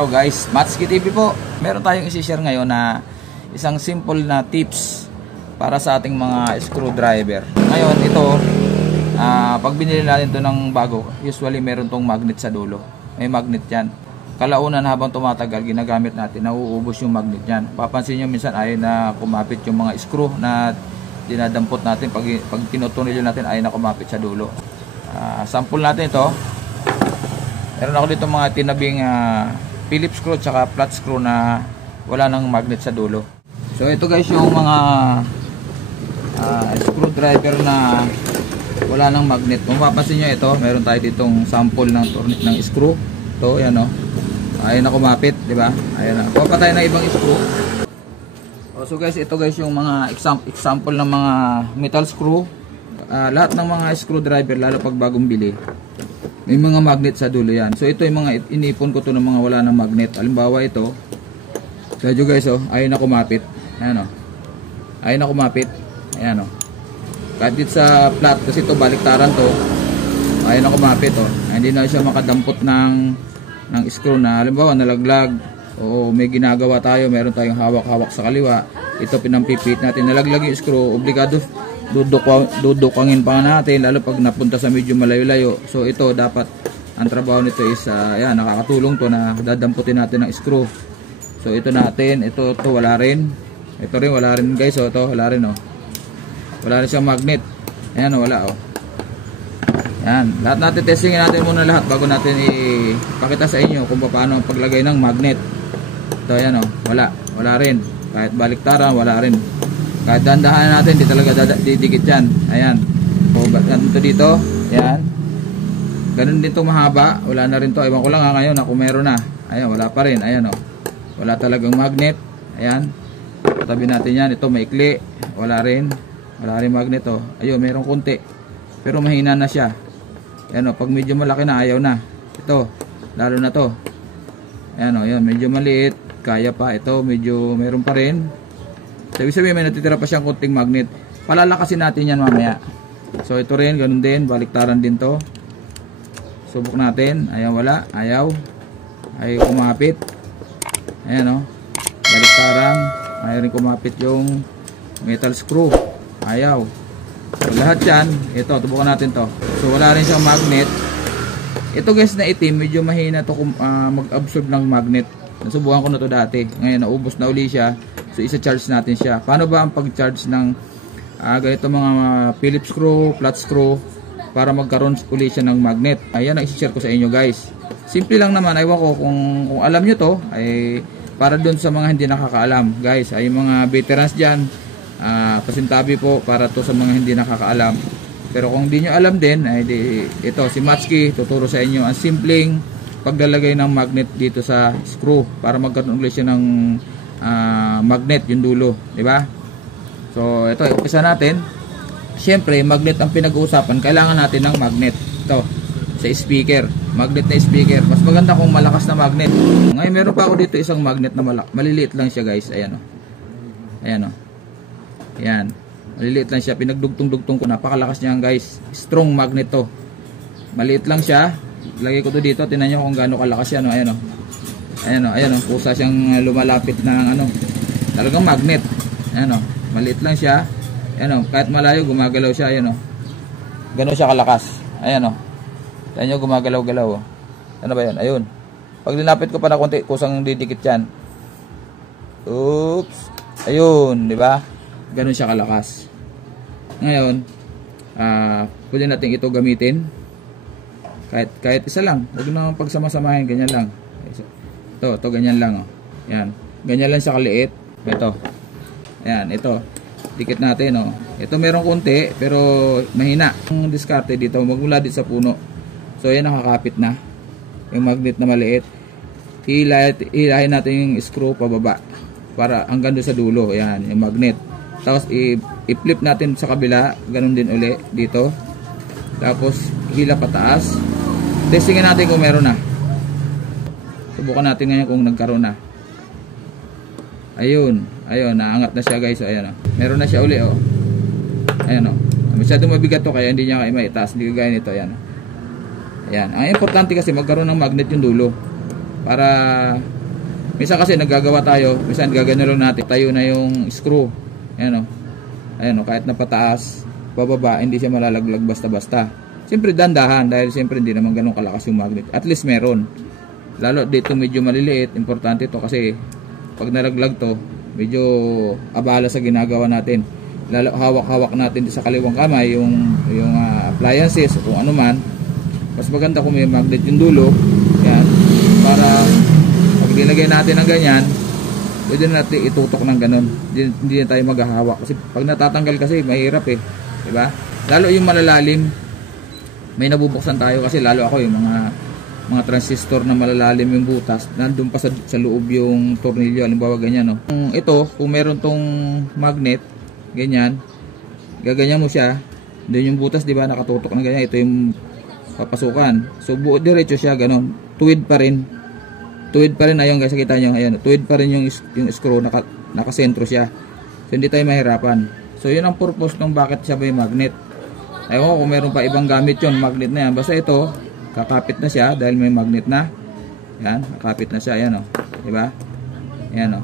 araw guys, Matsuki TV po. Meron tayong isi-share ngayon na isang simple na tips para sa ating mga screwdriver. Ngayon ito, pag binili natin ito ng bago, usually meron tong magnet sa dulo. May magnet yan. Kalaunan habang tumatagal, ginagamit natin, nauubos yung magnet yan. Papansin nyo minsan ay na kumapit yung mga screw na dinadampot natin. Pag tinutunilyo natin ay na kumapit sa dulo. Sample natin ito. Meron ako dito mga tinabing Phillips screw tsaka flat screw na wala nang magnet sa dulo. So ito guys yung mga screwdriver na wala nang magnet. Kung mapapansin nyo ito, meron tayo ditong sample ng tornit ng screw. Ito, yan o. Ayan na kumapit, di ba? Ayan na. Kuha tayo ng ibang screw. So guys, ito guys yung mga example ng mga metal screw. Lahat ng mga screwdriver, lalo pag bagong bili, may mga magnet sa dulo yan. So ito yung mga inipon ko to ng mga wala ng magnet. Halimbawa ito. Medyo guys oh, ayun na kumapit. Ayan oh. Ayun na kumapit. Ayan oh. Kahit dito sa flat kasi ito baliktaran to. Ayun na kumapit oh. Hindi na siya makadampot ng screw na halimbawa nalaglag o may ginagawa tayo, meron tayong hawak-hawak sa kaliwa. Ito pinampipit natin. Nalaglag yung screw, obligado dudukangin pa natin lalo pag napunta sa medyo malayo-layo. So ito dapat ang trabaho nito is ayan, nakakatulong to na dadamputin natin ng screw. So ito natin, ito wala rin. Ito rin wala rin guys, oh, ito wala rin oh. Wala rin siyang magnet. Ayan oh, wala oh. Yan, lahat natin testingin natin muna lahat bago natin ipakita sa inyo kung paano ang paglagay ng magnet. Ito ayan oh, wala rin. Kahit baliktaran, wala rin. Kahit dandahan natin, di talaga didikit yan. Ayan. O, ganito dito. Ayan. Ganun din itong mahaba. Wala na rin to. Ewan ko lang ngayon kung meron na. Ayan, wala pa rin. Ayan o. Wala talagang magnet. Ayan. Patabi natin yan. Ito maikli. Wala rin. Wala rin magnet o. Ayun, meron konti. Pero mahina na siya. Ayan o. Pag medyo malaki na, ayaw na. Ito. Lalo na to. Ayan o. Ayan. Medyo maliit. Kaya pa. Ito, medyo meron pa rin. Ibig sabihin may natitira pa siyang konting magnet. Palalakasin natin yan mamaya. So ito rin, ganun din. Baliktaran din to. Subok natin. Ayaw, wala. Ayaw. Ayaw kumapit. Ayan o. Baliktaran. Ayaw rin kumapit yung metal screw. Ayaw. So lahat yan. Ito, tubukan natin to. So wala rin siyang magnet. Ito guys na itim, medyo mahina to mag-absorb ng magnet. Nasubukan ko na to dati. Ngayon naubos na uli siya. So isa-charge natin siya. Paano ba ang pag-charge ng ganito mga Phillips screw, flat screw para magkaroon uli siya ng magnet? Ayan ang isi-share ko sa inyo guys. Simple lang naman. Aywan ko kung alam nyo to ay para dun sa mga hindi nakakaalam. Guys, ay mga veterans dyan, pasintabi po para to sa mga hindi nakakaalam. Pero kung hindi nyo alam din, ay ito si Matsuki tuturo sa inyo ang simpleng paglalagay ng magnet dito sa screw para magkaroon uli siya ng magnet yung dulo, di ba? So ito, umpisa natin. Siyempre, magnet ang pinag-uusapan. Kailangan natin ng magnet. Ito, sa speaker. Magnet na speaker. Mas maganda kung malakas na magnet. Ngayon, meron pa ako dito isang magnet na maliliit lang siya, guys. Ayan o. Ayan o. Ayan. Maliliit lang siya. Pinagdugtong-dugtong ko. Napakalakas niya, guys. Strong magnet to. Maliit lang siya. Lagay ko to dito. Tingnan nyo kung gaano kalakas yan o. Ayan o. Ayan o, ayan o, kusa siyang lumalapit ng talagang magnet. Ayan o, maliit lang siya. Ayan o, kahit malayo gumagalaw siya. Ayan o, gano'n siya kalakas. Ayan o, ayan o, gumagalaw-galaw o. Ano ba yun? Ayun. Pag linapit ko pa na konti, kusang didikit yan. Oops. Ayun, di ba? Gano'n siya kalakas. Ngayon, pwede natin ito gamitin. Kahit isa lang. Huwag na pagsama-samahin, ganyan lang. Ito ganyan lang oh. Yan. Ganyan lang siya kaliit. Ito. Ayan, ito. Dikit natin oh. Ito meron konti pero mahina. Ang diskarte dito, magmula dito sa puno. So ayan, nakakapit na. Yung magnet na maliit. Hilahin natin yung screw pababa para hanggang doon sa dulo. Ayan, yung magnet. Tapos i-flip natin sa kabila, ganun din uli dito. Tapos hila pataas. Testingin natin kung meron na. Subukan natin ngayon kung nagkaroon na. Ayun, naangat na siya guys. So, ayan o. Meron na siya uli o. Ayan o. Masyadong mabigat to kaya hindi niya maitaas. Hindi kagaya nito. Ayan. Ayan. Ang importante kasi magkaroon ng magnet yung dulo. Para minsan kasi naggagawa tayo, minsan gagano lang natin, tayo na yung screw. Ayan o. Ayan o, kahit napataas, bababa, hindi siya malalaglag basta-basta. Siyempre dandahan, dahil siyempre hindi naman ganun kalakas yung magnet. At least meron. Lalo dito medyo maliliit, importante to kasi pag nalaglag to, medyo abala sa ginagawa natin. Lalo hawak-hawak natin sa kaliwang kamay yung appliances o kung ano man. Mas maganda kung may magnet yung dulo. Yan. Para pag nilagay natin ng ganyan, pwede natin itutok ng ganun. Hindi na tayo maghahawak. Kasi pag natatanggal kasi, mahirap eh. Diba? Lalo yung malalalim, may nabubuksan tayo kasi lalo ako yung mga transistor na malalalim yung butas, nandun pa sa loob yung tornilyo. Halimbawa ganyan, no? Ito, kung meron tong magnet, ganyan, gaganyan mo siya, doon yung butas, di ba, nakatutok na ganyan, ito yung papasukan. So buo diretso siya, ganon. Tuwid pa rin. Ayun guys, kita nyo, ayan, tuwid pa rin yung screw, nakasentro siya. So hindi tayo mahirapan. So yun ang purpose ng bakit siya may magnet. Ayaw ko kung meron pa ibang gamit yon, magnet na yan. Basta ito, kakapit na siya dahil may magnet na. Yan, kakapit na siya, ayan o. Diba? Ayan o.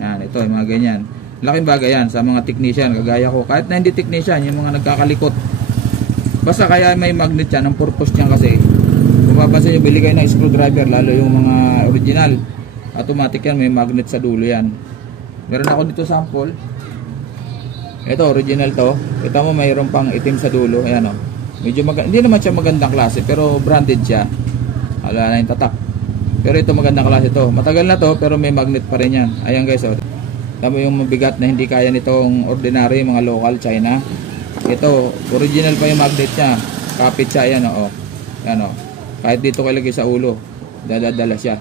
Yan, ito, yung mga ganyan. Laking bagay yan sa mga technician, kagaya ko. Kahit na hindi technician, yung mga nagkakalikot. Basta kaya may magnet yan, ang purpose niyan kasi, kung mapapansin nyo, bili kayo ng screwdriver, lalo yung mga original, automatic yan, may magnet sa dulo yan. Meron ako dito sample. Ito, original to. Kita mo, mayroon pang itim sa dulo. Ayan o. Medyo hindi naman siya magandang klase, pero branded siya. Wala na yung tatak. Pero ito magandang klase to. Matagal na to, pero may magnet pa rin yan. Ayan guys, o. Tama yung mabigat na hindi kaya nitong ordinary, mga local China. Ito, original pa yung magnet niya. Kapit siya, ayan o. Ayan o. Kahit dito kayo lagay sa ulo, dadadala siya.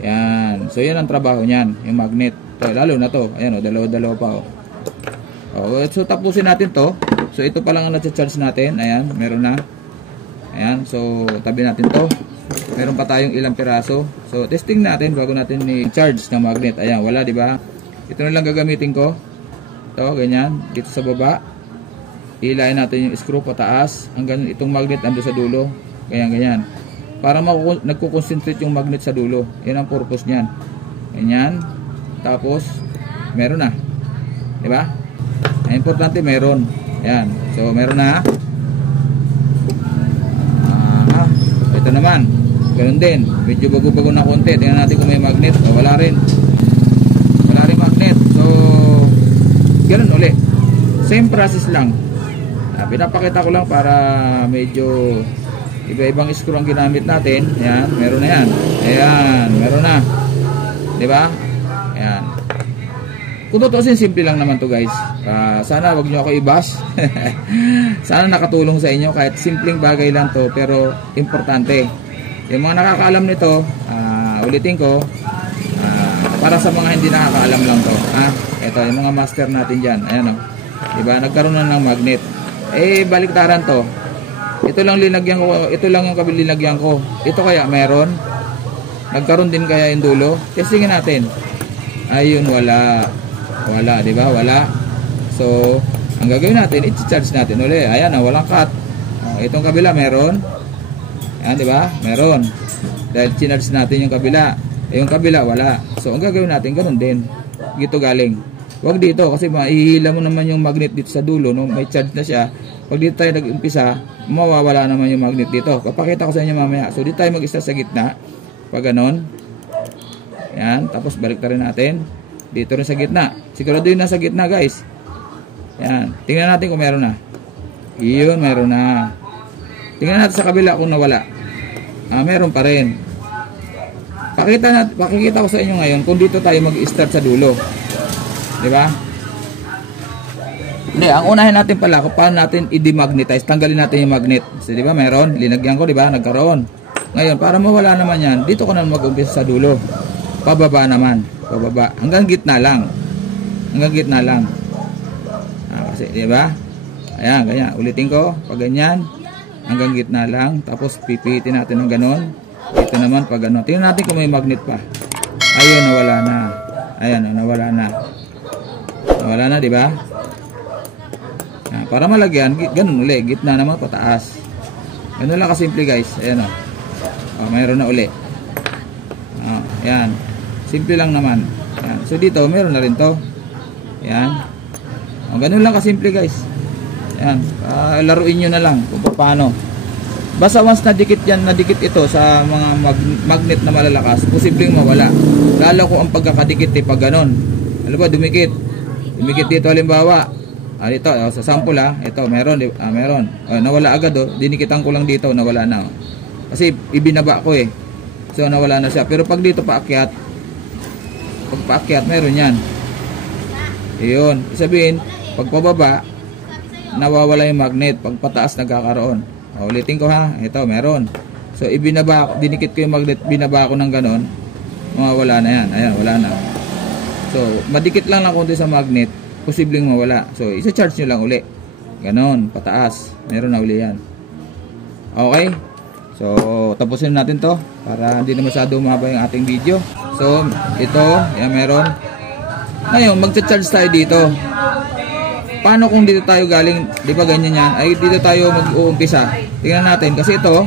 Ayan. So yan ang trabaho niyan, yung magnet. So, lalo na to. Ayan o, dalawa-dalawa pa o. So tapusin natin to. So ito pa lang ang na-charge natin. Ayan, meron na. Ayan, so tabi natin to. Meron pa tayong ilang piraso. So testing natin bago natin i-charge ng magnet. Ayan, wala, di ba? Ito na lang gagamitin ko. Ito, ganyan. Dito sa baba. Ilayin natin yung screw pataas. Hanggang itong magnet ando sa dulo. Ganyan. Para nagko-concentrate yung magnet sa dulo. Yan ang purpose niyan. Ganyan. Tapos, meron na. Di ba? Ang importante, meron. Yan. So, meron na. Ito naman. Ganun din. Medyo bago-bago na konti. Tingnan natin kung may magnet. O, wala rin. Wala rin magnet. So, ganun ulit. Same process lang. Pinapakita ko lang para medyo iba-ibang screw ang ginamit natin. Ayan. Meron na yan. Ayan. Meron na. Diba? Ayan. Kung tutusin, simple lang naman to guys. Sana wag nyo ako i-bash. Sana nakatulong sa inyo. Kahit simpleng bagay lang to, pero importante. Yung mga nakakaalam nito, ulitin ko, para sa mga hindi nakakaalam lang to. Ito, yung mga master natin dyan. Ayan o. Diba? Nagkaroon na ng magnet. Baliktaran to. Ito lang linagyan ko. Ito lang yung kabilinagyan ko. Ito kaya meron. Nagkaroon din kaya yung dulo. Testingin natin. Ayun, wala. Wala, di ba? Wala. So, ang gagawin natin, i-charge natin uli. Ayan, walang cut. Itong kabila, meron. Ayan, di ba? Meron. Dahil chinarge natin yung kabila. Yung kabila, wala. So, ang gagawin natin, ganun din. Dito galing. Huwag dito, kasi maihila mo naman yung magnet dito sa dulo. No? May charge na siya. Pag dito tayo nag-umpisa, mawawala naman yung magnet dito. Papakita ko sa inyo mamaya. So, dito tayo mag-isa sa gitna. Pag ganon. Ayan, tapos balik na rin natin. Dito rin sa gitna. Sigurado yun nasa gitna guys. Yan. Tingnan natin kung meron na. Iyon, meron na. Tingnan natin sa kabila kung nawala. Meron pa rin. Pakikita ko sa inyo ngayon kung dito tayo mag-start sa dulo. Diba? Hindi, ang unahin natin pala kung paano natin i-demagnetize. Tanggalin natin yung magnet. So, diba meron? Linagyan ko, diba? Nagkaroon. Ngayon, para mawala naman yan, dito ko na mag-umpisa sa dulo. Pababa naman. Pababa. Hanggang gitna lang. Hanggang gitna lang. Kasi, di ba? Ayan, ganyan. Ulitin ko. Pag ganyan. Hanggang gitna lang. Tapos, pipihitin natin ng ganon. Ito naman, pag ganon. Tingnan natin kung may magnet pa. Ayun, nawala na. Ayan, nawala na. Nawala na, di ba? Para malagyan, ganon uli. Gitna naman, pataas. Ganun lang kasimple, guys. Ayan, o. Mayroon na uli. Ayan. Simple lang naman. Ayan. So dito, meron na rin to. Ayan. O, ganun lang kasimple guys. Ayan. Laruin nyo na lang kung paano. Basta once nadikit yan, nadikit ito sa mga magnet na malalakas, posibleng mawala. Lalo kung ang pagkakadikit pag ganon. Ano ba, dumikit. Dumikit dito halimbawa. Dito, sa sample ito, meron. Meron. Nawala agad dinikitan ko lang dito, nawala na. Kasi ibinaba ko So nawala na siya. Pero pag dito paakyat, meron yan. Iyon. Sabihin, pag pababa, nawawala yung magnet. Pag pataas, nagkakaroon. Ulitin ko ito, meron. So ibinaba, dinikit ko yung magnet, binaba ko ng ganon, mawawala na yan. Ayan, wala na. So madikit lang konti sa magnet, posibleng mawala. So isa-charge nyo lang uli. Ganon, pataas. Meron na uli yan. Okay? So tapusin natin to para hindi na masyado umaba yung ating video. So ito, yan meron. Ngayon, magcha-charge tayo dito. Paano kung dito tayo galing, di ba ganyan yan? Ay dito tayo mag-uumpisa. Tingnan natin kasi ito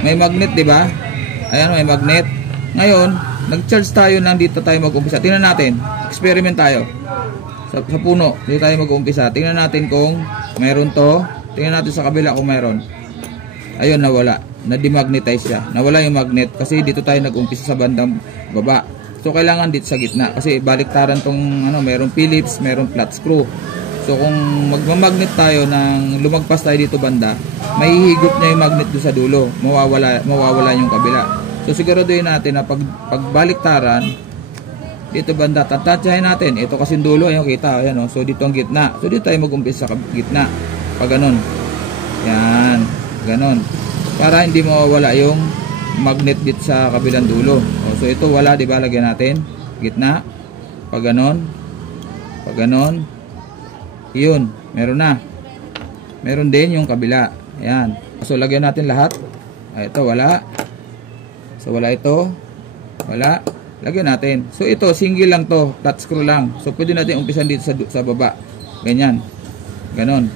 may magnet, di ba? Ayan, may magnet. Ngayon, nag-charge tayo nang dito tayo mag-uumpisa. Tingnan natin. Experiment tayo. Sa puno, dito tayo mag-uumpisa. Tingnan natin kung meron to. Tingnan natin sa kabila kung meron. Ayun, nawala. Na-demagnetize siya. Nawala yung magnet kasi dito tayo nag-uumpisa sa bandang baba. So kailangan dito sa gitna kasi baliktaran tong merong Phillips, merong flat screw. So kung magmamagnet tayo ng lumagpas tayo dito banda, mahihigot niya yung magnet doon sa dulo. Mawawala yung kabila. So siguraduhin natin na pagbaliktaran dito banda, tatansyahin natin. Ito kasi dulo, ayun kita, ayan So dito ang gitna. So dito tayo mag-umpisa sa gitna. Pag ganun. Yan, ganun. Para hindi mawawala yung magnet dito sa kabilang dulo. So ito wala, di ba? Lagyan natin gitna. Pag ganon, pag ganon, yun, meron na. Meron din yung kabila. Ayan. So lagyan natin lahat. Ito wala. So wala ito. Wala. Lagyan natin. So ito single lang to, flat screw lang. So pwede natin umpisan dito sa baba. Ganyan. Ganon.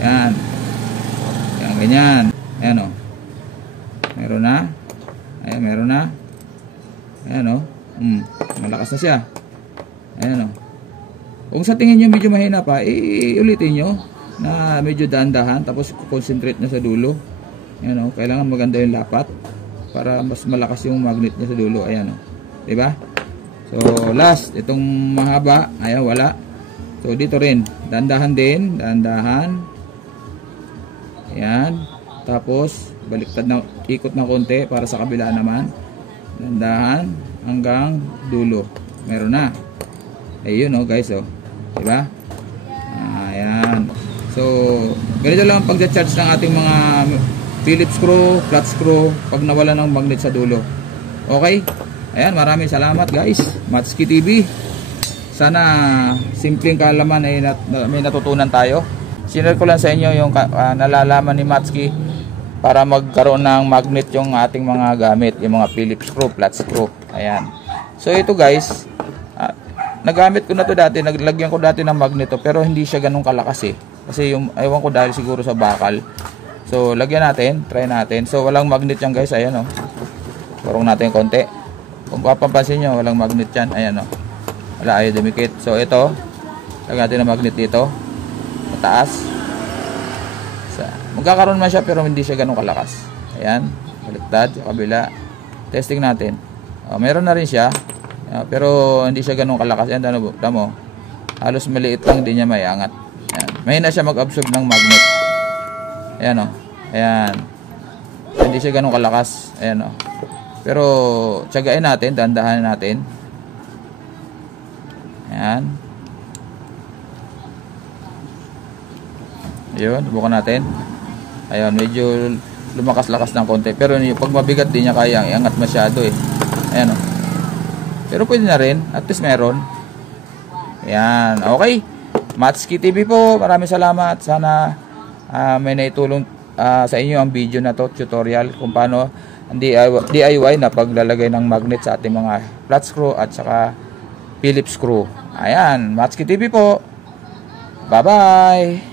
Ayan. Ayan, ganyan. Ayan meron na. Ayan, meron na. Ayan malakas na siya. Ayan Kung sa tingin nyo medyo mahina pa, ulitin nyo na medyo dahan-dahan. Tapos concentrate na sa dulo. Ayan kailangan maganda yung lapat para mas malakas yung magnet niya sa dulo. Ayan diba? So last, itong mahaba. Ayan, wala. So dito rin, dahan-dahan din. Dahan-dahan. Ayan. Tapos baliktad na, ikot ng konti para sa kabila naman. Dandahan hanggang dulo. Meron na. Ayun guys diba? Ayan. So ganito lang ang pag-charge ng ating mga Phillips screw, flat screw pag nawala ng magnet sa dulo. Okay? Ayan, maraming salamat guys. Matski TV. Sana simpleng kaalaman ay may natutunan tayo. Sinare ko lang sa inyo yung nalalaman ni Matski para magkaroon ng magnet yung ating mga gamit, yung mga Phillips screw, flat screw. Ayan. So ito guys, nagamit ko na to dati, naglagyan ko dati ng magneto pero hindi siya ganun kalakas Kasi yung ewan ko dahil siguro sa bakal. So lagyan natin, try natin. So walang magnet yan guys, ayan Parang natin konti. Kung papapansin nyo, walang magnet yan, ayan Wala, ayaw dumikit. So ito, lagyan natin ng magnet dito. Mataas. Magkakaroon man siya pero hindi siya ganun kalakas. Ayan, baliktad sa kabila. Testing natin. Meron na rin siya. Pero hindi siya ganun kalakas. Ayan, tamo. Halos maliit lang, hindi niya maiangat. Ayan. Mahina siya mag-absorb ng magnet. Ayan Ayan. Hindi siya ganun kalakas. Ayan Pero tiyagain natin, dandahan natin. Ayan. Ayun, subukan natin. Ayun, medyo lumakas-lakas ng konti. Pero pag mabigat din niya kaya iangat masyado Ayan Pero pwede na rin. At least meron. Ayan. Okay. Matski TV po. Maraming salamat. Sana may naitulong sa inyo ang video na to. Tutorial kung paano ang DIY na paglalagay ng magnet sa ating mga flat screw at saka Phillips screw. Ayan. Matski TV po. Bye-bye.